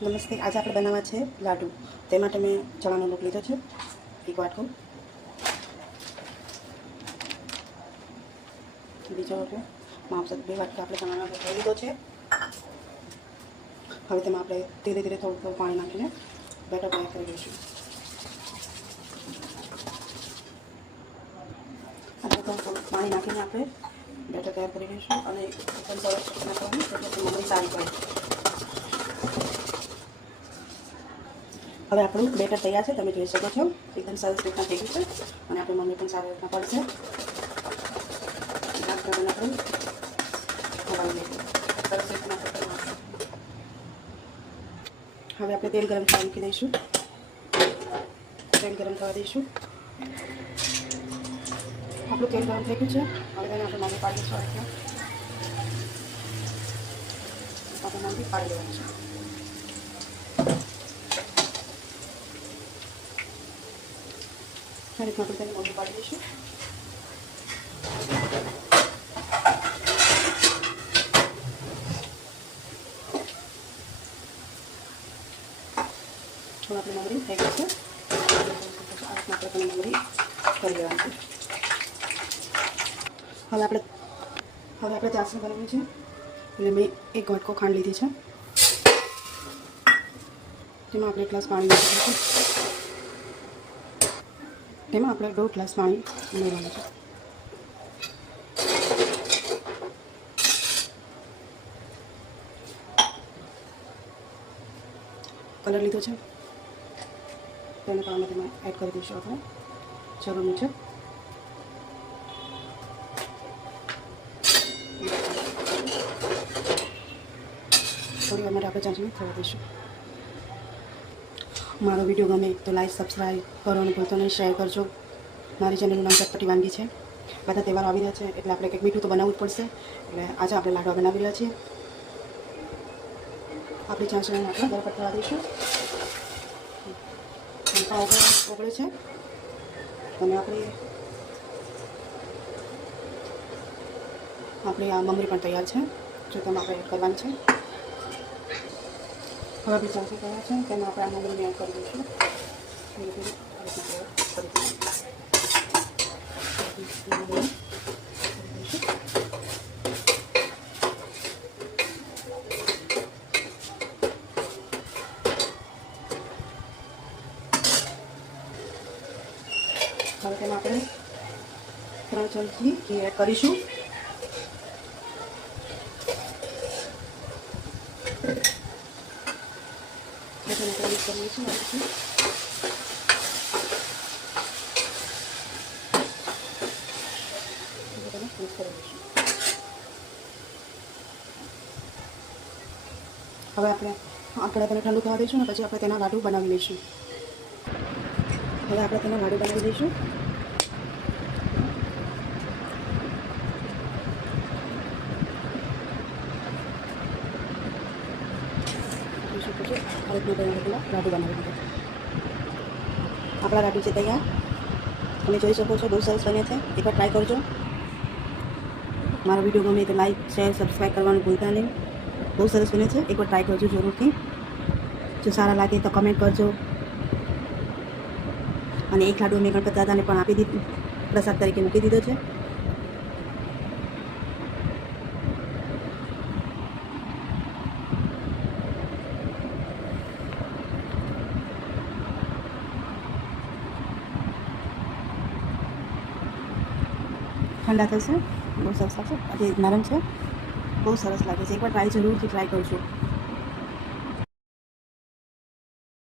નમસ્તે આજે આપણે બનાવવા છે લાડુ તે માટે મેં ચણાનો લોટ લીધો છે એક વાટકો બીજો વાટકો માપસર બે વાટકા આપણે ચણાનો લોટ લઈ લીધો છે હવે તેમાં આપણે ધીરે ધીરે થોડું થોડું પાણી નાખીને બેટર તૈયાર કરી દઈશું આપણે થોડું થોડું પાણી નાખીને આપણે બેટર તૈયાર કરી દઈશું અને એકદમ સરસ નાખવાનું એટલે મગની સારી પડે હવે આપણું બેટર તૈયાર છે, તમે જોઈ શકો છો. એકદમ સરસ રીતના થઈ ગયું છે. અને આપણી મમ્મી પણ સારી રીતના પડશે. આપણે સરસ હવે આપણે તેલ ગરમ થવા મૂકી દઈશું. તેલ ગરમ થવા દઈશું. આપણું તેલ ગરમ થઈ ગયું છે. હવે તેને આપણે મમ્મી પાડી દઈશું આપણે મમ્મી પાડી દેવાનું છે. આ રીતના આપણે તેને મોટું પાડી દઈશું હવે આપણી મમરી થઈ ગઈ છે. આ રીતના આપણે કરી લેવાની છે. હવે આપણે હવે આપણે ચાસણી બનાવવી છે. એટલે મેં એક ઘટકો ખાંડ લીધી છે. તેમાં આપણે એક ગ્લાસ પાણી નાખીશું તેમાં આપણે દોઢ ગ્લાસ પાણી ઉમેરવાનું છે. કલર લીધો છે. તેને પાણી તેમાં એડ કરી દઈશું આપણે. ચલો મુજબ. થોડી માટે આપણે ચાસણી થવા દઈશું. મારો વીડિયો ગમે તો લાઈક સબસ્ક્રાઈબ કરો અને ભૂલતો નહીં શેર કરજો. મારી ચેનલનું નામ ચટપટી વાનગી છે. બધા તહેવારો આવી રહ્યા છે, એટલે આપણે કંઈક મીઠું તો બનાવવું જ પડશે. એટલે આજે આપણે લાડવા બનાવી રહ્યા છીએ. આપણી ચાસણીને આપણે બરાબર થવા દઈશું. ઓગળે ઓગળે છે. અને આપણે આપણી આ મમરી પણ તૈયાર છે, જો તમે આપણે કરવાની છે. હવે આપણી ચાસણી છે તેમાં આપણે આ મમરીને એડ કરી દઈશું. હવે તેમાં આપણે ત્રણ ચમચી કરીશું રીતનું. હવે આપણે આપણે તેને ઠંડુ થવા દઈશું અને પછી આપણે તેના લાડુ બનાવી લઈશું હવે આપણે તેના લાડુ બનાવી દઈશું છો. આ રીતના તેના પેલા બનાવી દીધો. આપણા લાડુ છે તૈયાર. તમે જોઈ શકો છો, બહુ સરસ બને છે. એકવાર ટ્રાય કરજો. મારો વીડિયો ગમે તો લાઈક શેર સબસ્ક્રાઈબ કરવાનું ભૂલતા નહીં. બહુ સરસ બને છે. એકવાર ટ્રાય કરજો જરૂરથી. જો સારા લાગે તો કમેન્ટ કરજો. અને એક લાડુ મેં ગણપત દાદાને પણ આપી દીધું. પ્રસાદ તરીકે મૂકી દીધો છે. ઠંડા થશે, બહુ સરસ લાગશે. નરમ છે. બહુ સરસ લાગે છે. એકવાર ટ્રાય જરૂરથી ટ્રાય કરજો.